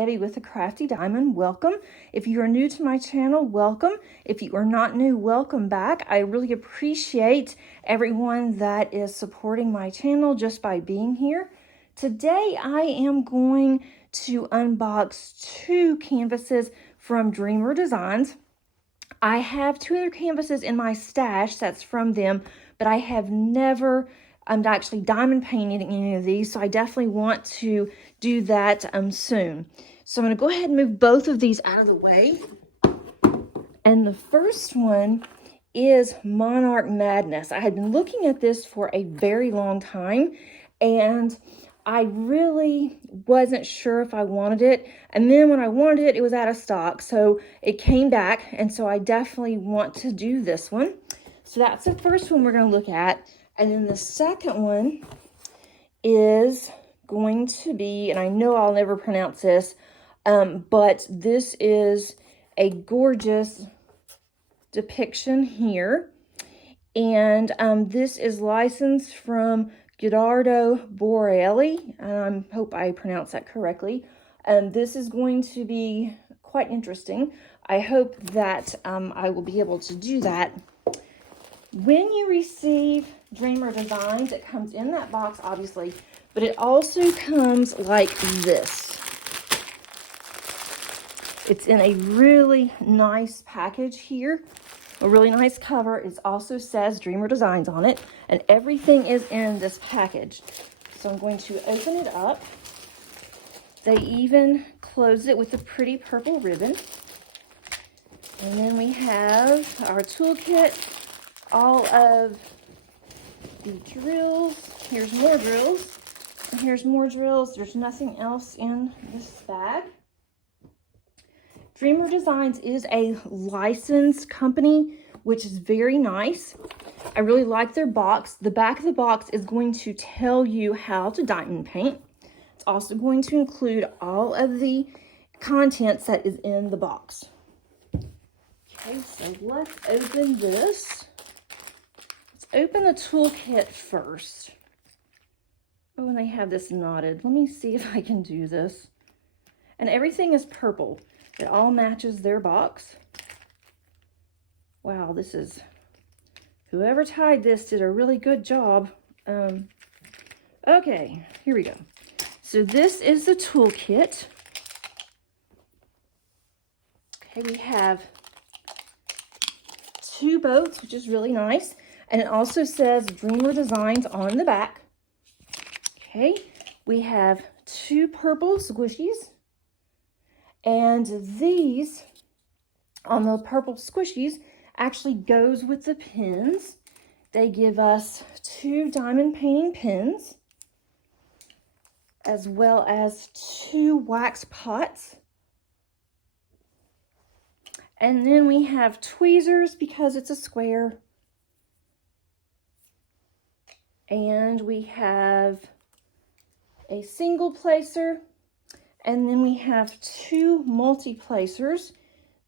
Debbie with the Crafty Diamond. Welcome. If you are new to my channel, welcome. If you are not new, welcome back. I really appreciate everyone that is supporting my channel just by being here. Today I am going to unbox two canvases from Dreamer Designs. I have two other canvases in my stash that's from them, but I have never actually diamond painted any of these, so I definitely want to do that soon. So I'm going to go ahead and move both of these out of the way. And the first one is Monarch Madness. I had been looking at this for a very long time, and I really wasn't sure if I wanted it. And then when I wanted it, it was out of stock, so it came back, and so I definitely want to do this one. So that's the first one we're going to look at. And then the second one is going to be, and I know I'll never pronounce this, but this is a gorgeous depiction here. And this is licensed from Gherardo Borelli, and I hope I pronounced that correctly. This is going to be quite interesting. I hope that I will be able to do that. When you receive Dreamer Designs, it comes in that box, obviously, but it also comes like this. It's in a really nice package here, a really nice cover. It also says Dreamer Designs on it, and everything is in this package. So I'm going to open it up. They even close it with a pretty purple ribbon. And then we have our toolkit, all of the drills. Here's more drills. And here's more drills. There's nothing else in this bag. Dreamer Designs is a licensed company, which is very nice. I really like their box. The back of the box is going to tell you how to diamond paint. It's also going to include all of the contents that is in the box. Okay, so let's open this. Open the toolkit first. Oh, and they have this knotted. Let me see if I can do this. And everything is purple. It all matches their box. Wow, this is... whoever tied this did a really good job. Okay, here we go. So this is the toolkit. Okay, we have two boats, which is really nice. And it also says Dreamer Designs on the back. Okay, we have two purple squishies. And these, on the purple squishies, actually goes with the pins. They give us two diamond painting pins, as well as two wax pots. And then we have tweezers because it's a square. And we have a single placer, and then we have two multi-placers.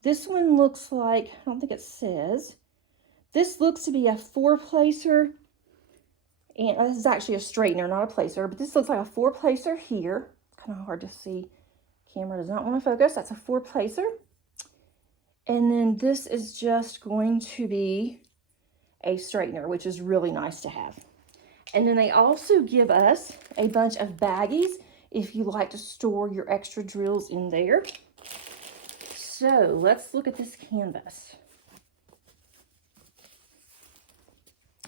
This one looks like, I don't think it says, this looks to be a 4-placer, and this is actually a straightener, not a placer, but this looks like a 4-placer here. Kind of hard to see. Camera does not want to focus. That's a 4-placer. And then this is just going to be a straightener, which is really nice to have. And then they also give us a bunch of baggies if you like to store your extra drills in there. So let's look at this canvas.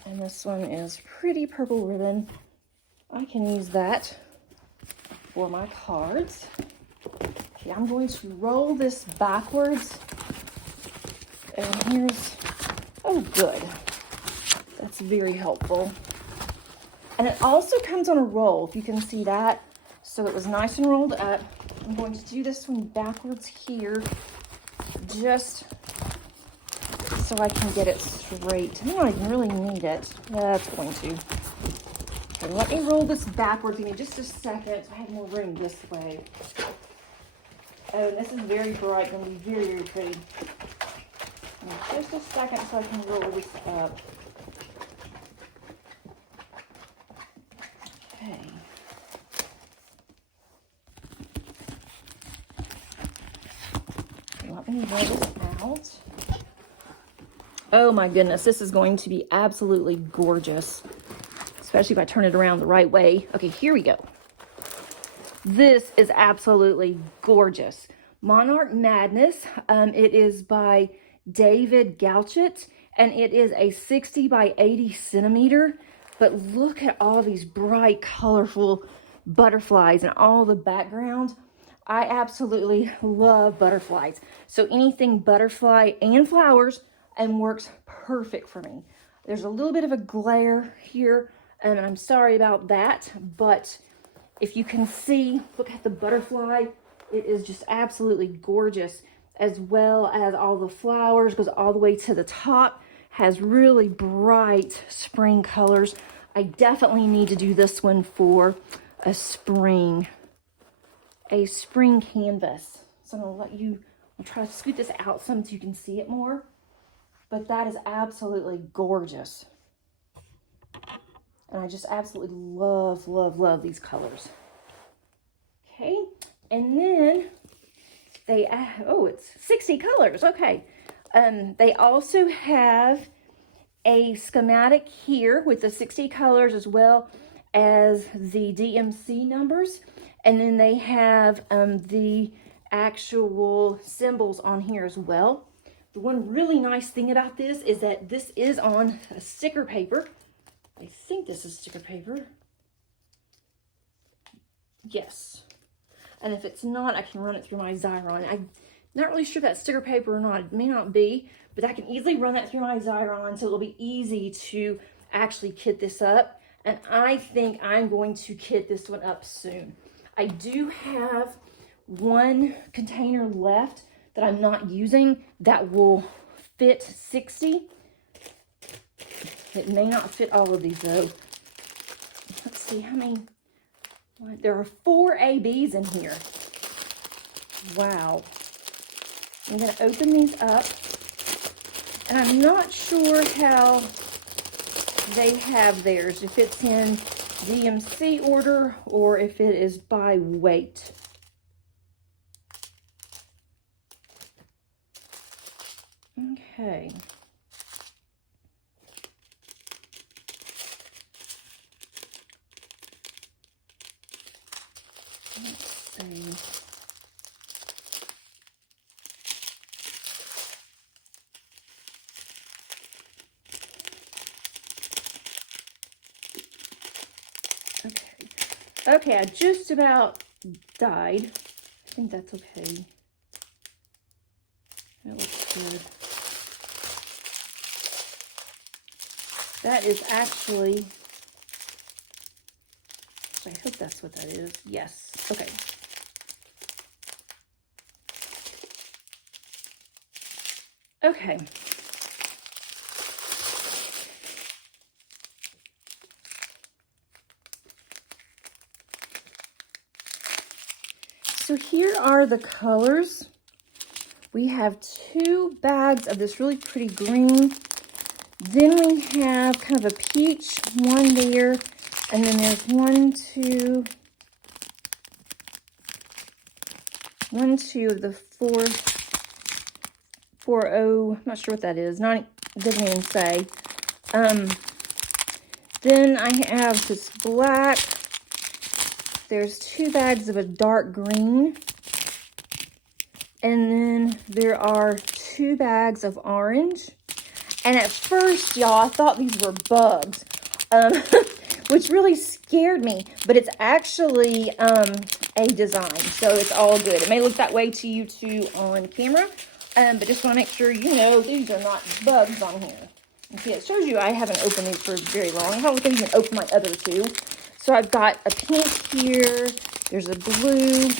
And this one is pretty purple ribbon. I can use that for my cards. Okay, I'm going to roll this backwards. And here's, oh good. That's very helpful. And it also comes on a roll, if you can see that. So it was nice and rolled up. I'm going to do this one backwards here, just so I can get it straight. I don't even really need it. That's going to. Okay, let me roll this backwards. Give me just a second so I have more room this way. Oh, and this is very bright. Going to be very, very pretty. Just a second so I can roll this up. Okay. let me roll this out. Oh my goodness, this is going to be absolutely gorgeous, especially if I turn it around the right way. Okay, here we go. This is absolutely gorgeous. Monarch Madness. It is by David Gouchett, and it is a 60 by 80 centimeter. But look at all these bright, colorful butterflies and all the background. I absolutely love butterflies. So anything butterfly and flowers and works perfect for me. There's a little bit of a glare here, and I'm sorry about that, but if you can see, look at the butterfly. It is just absolutely gorgeous, as well as all the flowers, goes all the way to the top, has really bright spring colors. I definitely need to do this one for a spring canvas. So I'm gonna I'll try to scoot this out some so you can see it more, but that is absolutely gorgeous. And I just absolutely love, love, love these colors. Okay, and then they, oh, it's 60 colors, okay. They also have a schematic here with the 60 colors as well as the DMC numbers. And then they have the actual symbols on here as well. The one really nice thing about this is that this is on a sticker paper. I think this is sticker paper. Yes. And if it's not, I can run it through my Xyron. I'm not really sure if that's sticker paper or not. It may not be, but I can easily run that through my Xyron, so it'll be easy to actually kit this up. And I think I'm going to kit this one up soon. I do have one container left that I'm not using that will fit 60. It may not fit all of these though. Let's see how many. There are 4 ABs in here. Wow. I'm going to open these up. And I'm not sure how they have theirs. If it's in DMC order or if it is by weight. Okay. Let's see. Okay, I just about died. I think that's okay. That looks good. That is actually, I hope that's what that is. Yes, okay. Okay. So here are the colors. We have 2 bags of this really pretty green. Then we have kind of a peach, one there, and then there's 1, 2 of the 440, I'm not sure what that is, it doesn't even say. Then I have this black. There's 2 bags of a dark green. And then there are 2 bags of orange. And at first, y'all, I thought these were bugs, which really scared me. But it's actually a design, so it's all good. It may look that way to you too on camera, but just want to make sure you know these are not bugs on here. And see, it shows you I haven't opened these for very long. I haven't even opened my other 2. So I've got a pink here. There's a blue. There's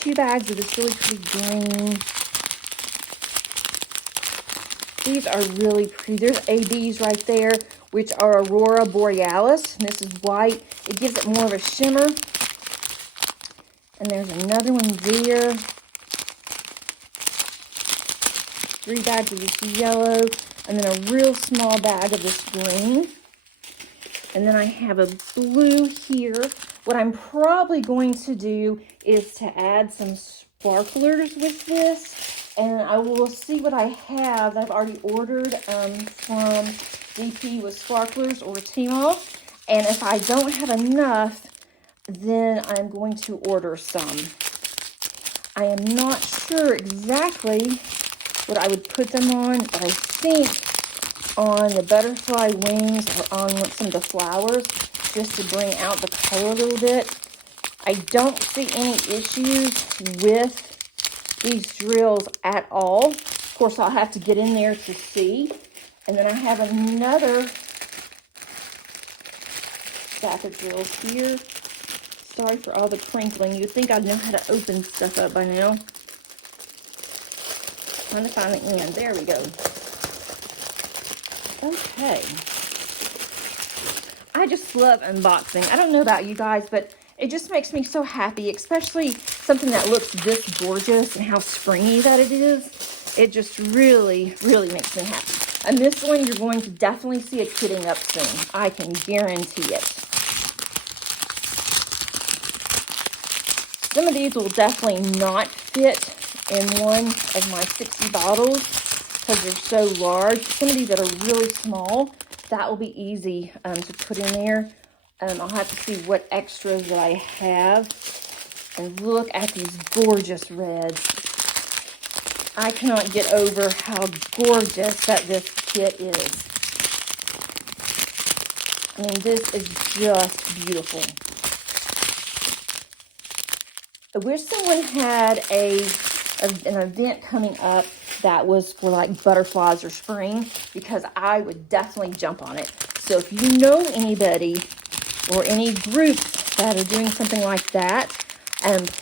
2 bags of this really pretty green. These are really pretty. There's ABs right there, which are Aurora Borealis. And this is white. It gives it more of a shimmer. And there's another one there. 3 bags of this yellow. And then a real small bag of this green. And then I have a blue here. What I'm probably going to do is to add some sparklers with this, and I will see what I have that I've already ordered from DP with sparklers or Tmall. And if I don't have enough, then I'm going to order some. I am not sure exactly what I would put them on, but I think on the butterfly wings or on some of the flowers, just to bring out the color a little bit. I don't see any issues with these drills at all. Of course, I'll have to get in there to see. And then I have another stack of drills here. Sorry for all the crinkling. You'd think I'd know how to open stuff up by now. Trying to find the end. There we go. Okay. I just love unboxing. I don't know about you guys, but it just makes me so happy, especially something that looks this gorgeous and how springy that it is. It just really, really makes me happy. And this one, you're going to definitely see it kitting up soon. I can guarantee it. Some of these will definitely not fit in one of my 60 bottles because they're so large. Some of these that are really small, that will be easy to put in there. I'll have to see what extras that I have. And look at these gorgeous reds. I cannot get over how gorgeous that this kit is. I mean, this is just beautiful. I wish someone had an event coming up that was for like butterflies or spring, because I would definitely jump on it. So if you know anybody or any groups that are doing something like that,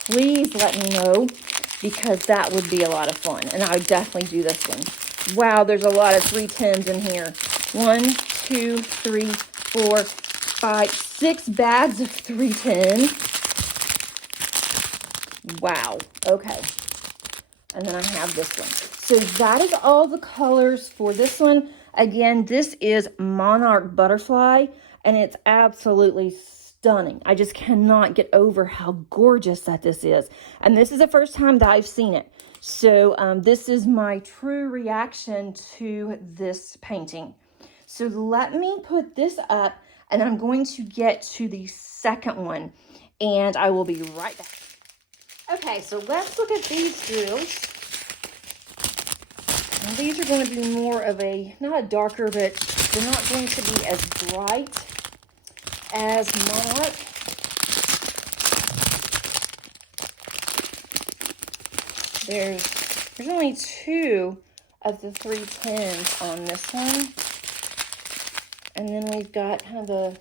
please let me know, because that would be a lot of fun. And I would definitely do this one. Wow, there's a lot of 310s in here. 1, 2, 3, 4, 5, 6 bags of 310s. Wow. Okay. And then I have this one. So that is all the colors for this one. Again, this is Monarch Butterfly, and it's absolutely stunning. I just cannot get over how gorgeous that this is. And this is the first time that I've seen it. So this is my true reaction to this painting. So let me put this up, and I'm going to get to the second one, and I will be right back. Okay, so let's look at these drills. And these are going to be more of a, not a darker, but they're not going to be as bright as Monarch. There's only 2 of the 310s on this one. And then we've got kind of a,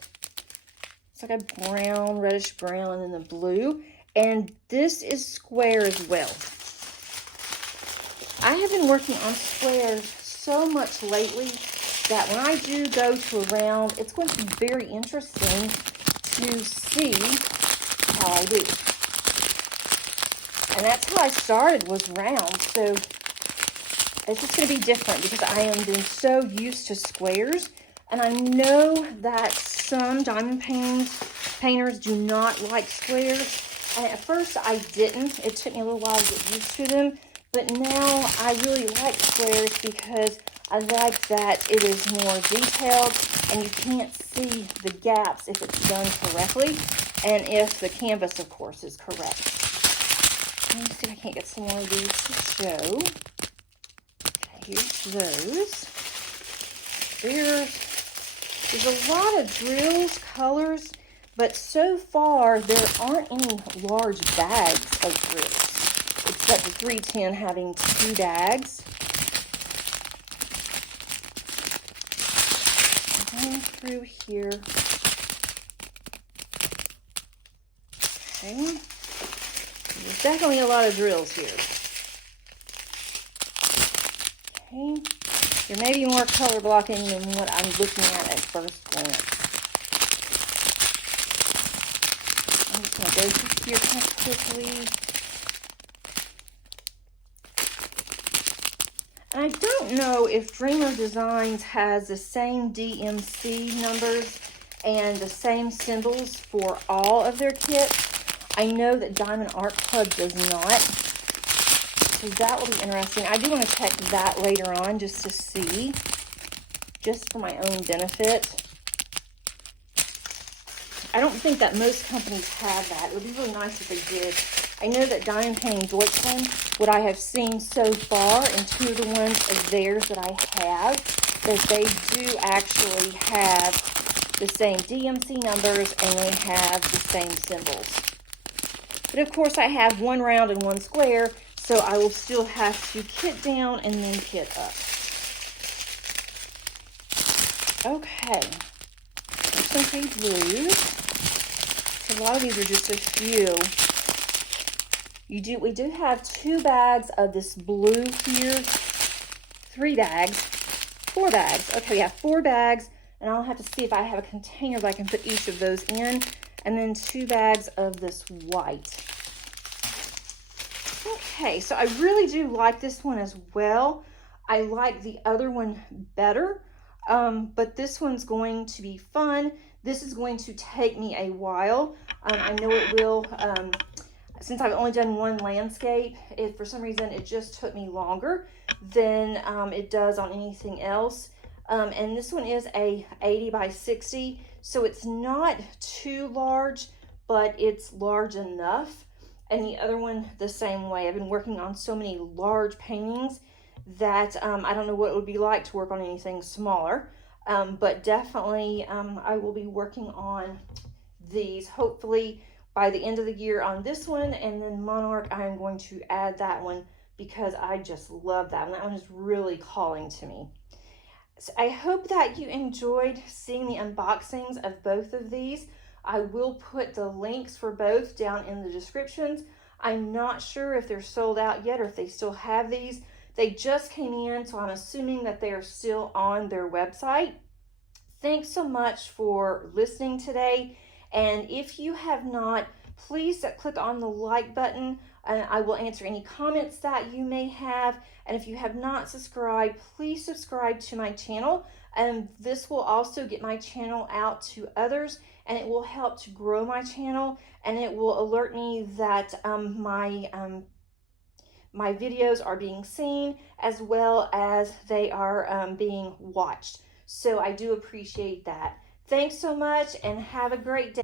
it's like a brown, reddish brown, and then the blue. And this is square as well. I have been working on squares so much lately that when I do go to a round, it's going to be very interesting to see how I do. And that's how I started, was round. So it's just going to be different because I am been so used to squares. And I know that some diamond painters do not like squares. And at first I didn't. It took me a little while to get used to them. But now I really like squares because I like that it is more detailed and you can't see the gaps if it's done correctly. And if the canvas, of course, is correct. Let me see if I can't get some more of these to show. Okay, here's those. There's a lot of drills, colors, but so far there aren't any large bags of drills, except the 310 having 2 bags. Going through here. Okay. There's definitely a lot of drills here. Okay. There may be more color blocking than what I'm looking at first glance. I'm just going to go through here kind of quickly. And I don't know if Dreamer Designs has the same DMC numbers and the same symbols for all of their kits. I know that Diamond Art Club does not. So that will be interesting. I do want to check that later on just to see, just for my own benefit. I don't think that most companies have that. It would be really nice if they did. I know that Diamond Painting Deutschland, what I have seen so far, and two of the ones of theirs that I have, that they do actually have the same DMC numbers and they have the same symbols. But of course I have one round and one square, so I will still have to kit down and then kit up. Okay, some pink blues. So a lot of these are just a few. We do have 2 bags of this blue here, 3 bags, 4 bags. Okay, we have 4 bags, and I'll have to see if I have a container that I can put each of those in, and then 2 bags of this white. Okay, so I really do like this one as well. I like the other one better, but this one's going to be fun. This is going to take me a while. I know it will. Since I've only done one landscape, for some reason it just took me longer than it does on anything else. And this one is a 80 by 60, so it's not too large, but it's large enough. And the other one the same way. I've been working on so many large paintings that I don't know what it would be like to work on anything smaller. But definitely I will be working on these hopefully by the end of the year on this one, and then Monarch, I am going to add that one because I just love that one. That one is really calling to me. So I hope that you enjoyed seeing the unboxings of both of these. I will put the links for both down in the descriptions. I'm not sure if they're sold out yet or if they still have these. They just came in, so I'm assuming that they are still on their website. Thanks so much for listening today. And if you have not, please click on the like button, and I will answer any comments that you may have. And if you have not subscribed, please subscribe to my channel. And this will also get my channel out to others, and it will help to grow my channel, and it will alert me that my videos are being seen as well as they are being watched. So I do appreciate that. Thanks so much and have a great day.